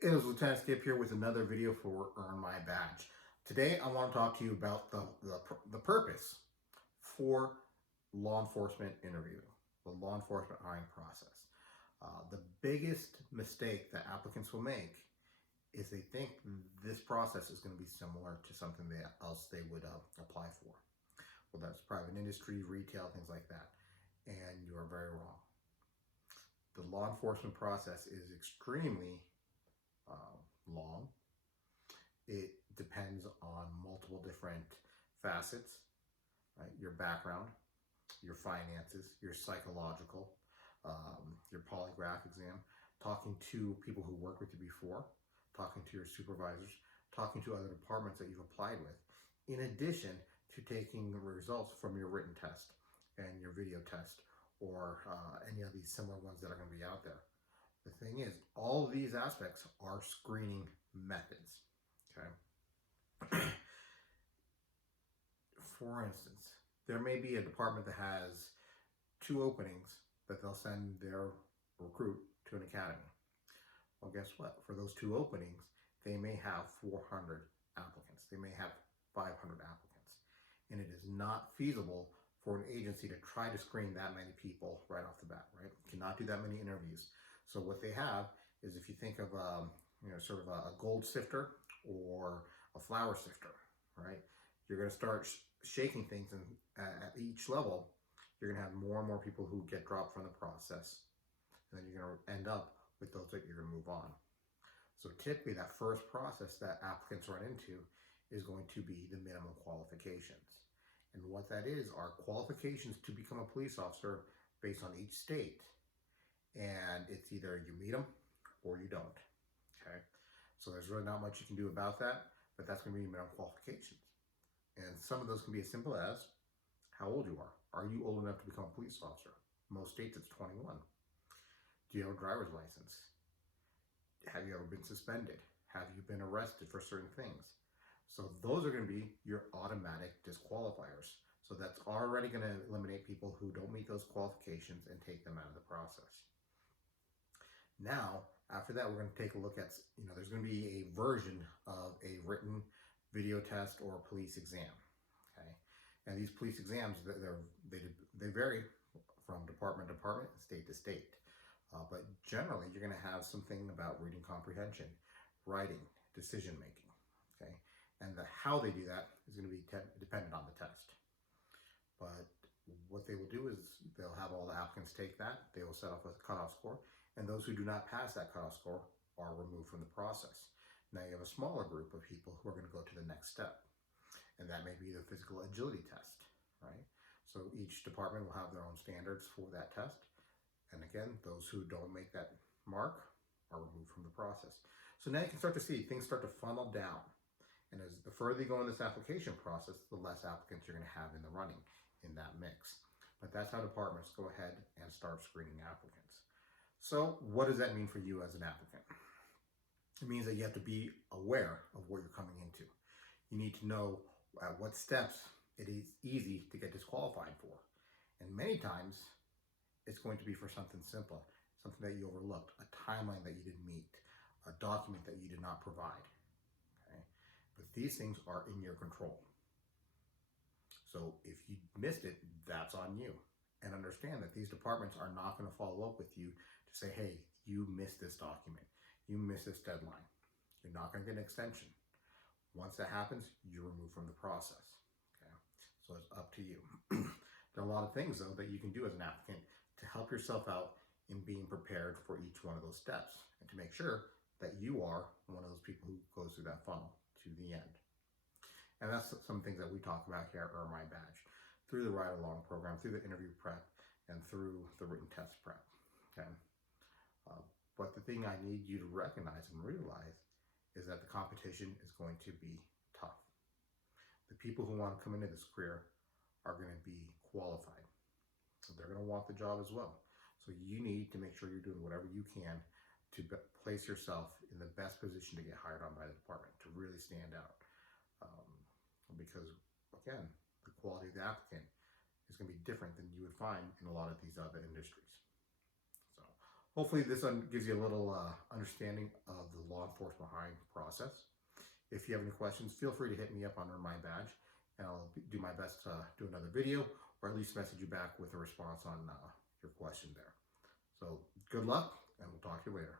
It is Lieutenant Skip here with another video for Earn My Badge. Today I want to talk to you about the purpose for law enforcement interview, the law enforcement hiring process. The biggest mistake that applicants will make is they think this process is going to be similar to something else they would apply for. Well, that's private industry, retail, things like that. And you are very wrong. The law enforcement process is extremely long. It depends on multiple different facets, right? Your background, your finances, your psychological, your polygraph exam, talking to people who worked with you before, talking to your supervisors, talking to other departments that you've applied with, in addition to taking the results from your written test and your video test or any of these similar ones that are going to be out there. The thing is, all of these aspects are screening methods, okay? For instance, there may be a department that has 2 openings that they'll send their recruit to an academy. Well, guess what? For those 2 openings, they may have 400 applicants. They may have 500 applicants. And it is not feasible for an agency to try to screen that many people right off the bat, right? You cannot do that many interviews. So what they have is, if you think of sort of a gold sifter or a flour sifter, right? You're going to start shaking things, and at each level, you're going to have more and more people who get dropped from the process, and then you're going to end up with those that you're going to move on. So typically, that first process that applicants run into is going to be the minimum qualifications. And what that is are qualifications to become a police officer based on each state. And it's either you meet them or you don't, okay? So there's really not much you can do about that, but that's going to be minimum qualifications. And some of those can be as simple as how old you are. Are you old enough to become a police officer? Most states it's 21. Do you have a driver's license? Have you ever been suspended? Have you been arrested for certain things? So those are going to be your automatic disqualifiers. So that's already going to eliminate people who don't meet those qualifications and take them out of the process. Now, after that, we're going to take a look at, there's going to be a version of a written video test or a police exam, okay? And these police exams, they vary from department to department, state to state. But generally, you're going to have something about reading comprehension, writing, decision making, okay? And how they do that is going to be dependent on the test. But what they will do is they'll have all the applicants take that. They will set up a cutoff score, and those who do not pass that cutoff score are removed from the process. Now you have a smaller group of people who are going to go to the next step, and that may be the physical agility test, right? So each department will have their own standards for that test. And again, those who don't make that mark are removed from the process. So now you can start to see things start to funnel down. And as the further you go in this application process, the less applicants you're going to have in the running in that mix. But that's how departments go ahead and start screening applicants. So what does that mean for you as an applicant? It means that you have to be aware of what you're coming into. You need to know at what steps it is easy to get disqualified for. And many times, it's going to be for something simple, something that you overlooked, a timeline that you didn't meet, a document that you did not provide, okay? But these things are in your control. So if you missed it, that's on you. And understand that these departments are not going to follow up with you to say, hey, you missed this document, you missed this deadline. You're not going to get an extension. Once that happens, you're removed from the process, okay? So it's up to you. There are a lot of things, though, that you can do as an applicant to help yourself out in being prepared for each one of those steps, and to make sure that you are one of those people who goes through that funnel to the end. And that's some things that we talk about here at Earn My Badge, through the ride-along program, through the interview prep, and through the written test prep, okay? But the thing I need you to recognize and realize is that the competition is going to be tough. The people who want to come into this career are going to be qualified. So they're going to want the job as well. So you need to make sure you're doing whatever you can to place yourself in the best position to get hired on by the department, to really stand out. Because, again, the quality of the applicant is going to be different than you would find in a lot of these other industries. So hopefully this gives you a little understanding of the law enforcement hiring process. If you have any questions, feel free to hit me up under my badge, and I'll do my best to do another video, or at least message you back with a response on your question there. So good luck, and we'll talk to you later.